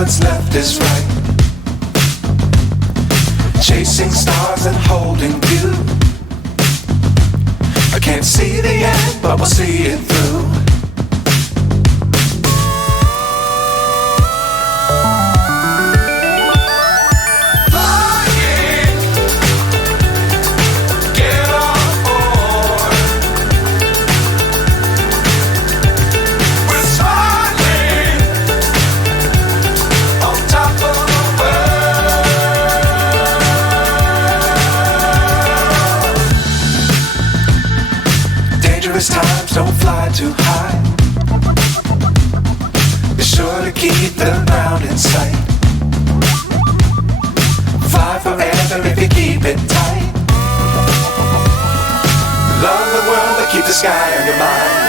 what's left is right. Chasing stars and holding you. I can't see the end, but we'll see it through. Times don't fly too high. Be sure to keep the ground in sight. Fly forever if you keep it tight. Love the world but keep the sky on your mind.